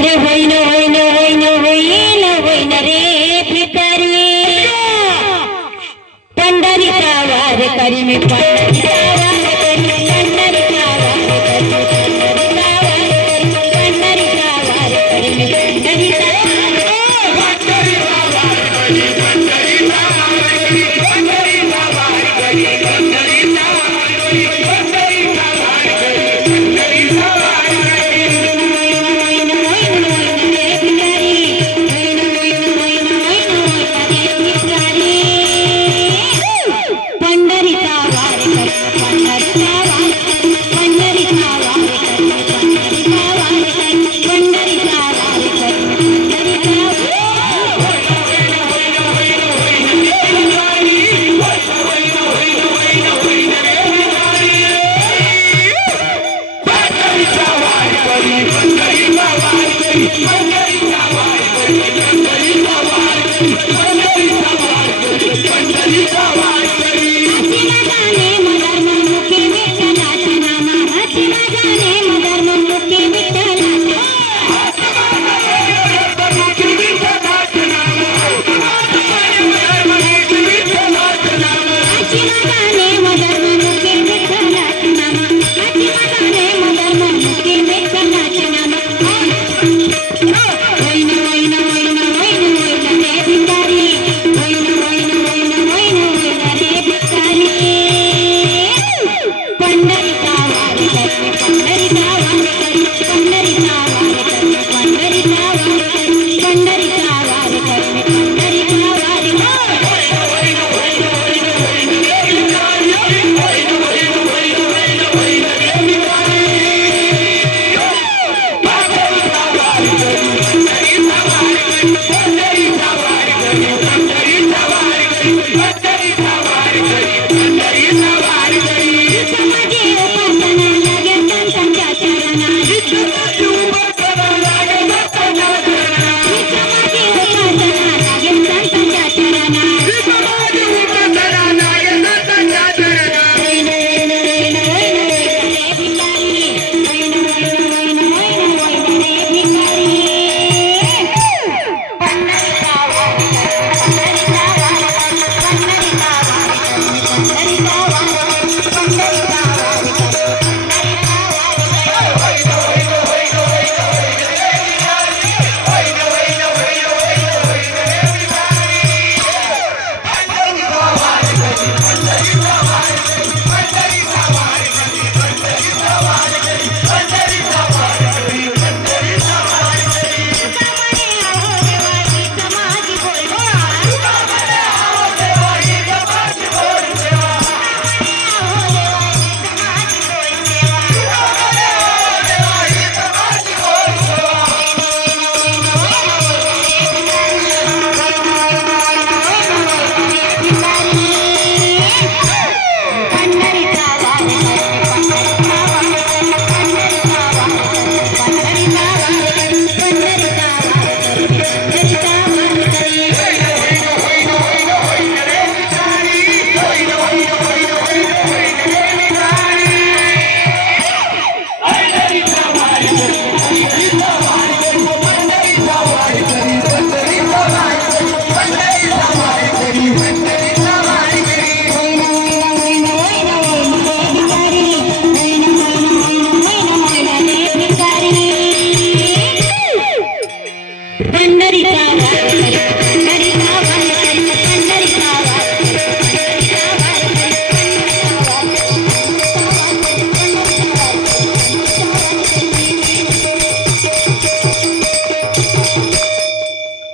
अरे होइन होइन होइन होइन होइन रे भिकारी अच्छा। पंडरी का वार करी में पंडरी। जाने என்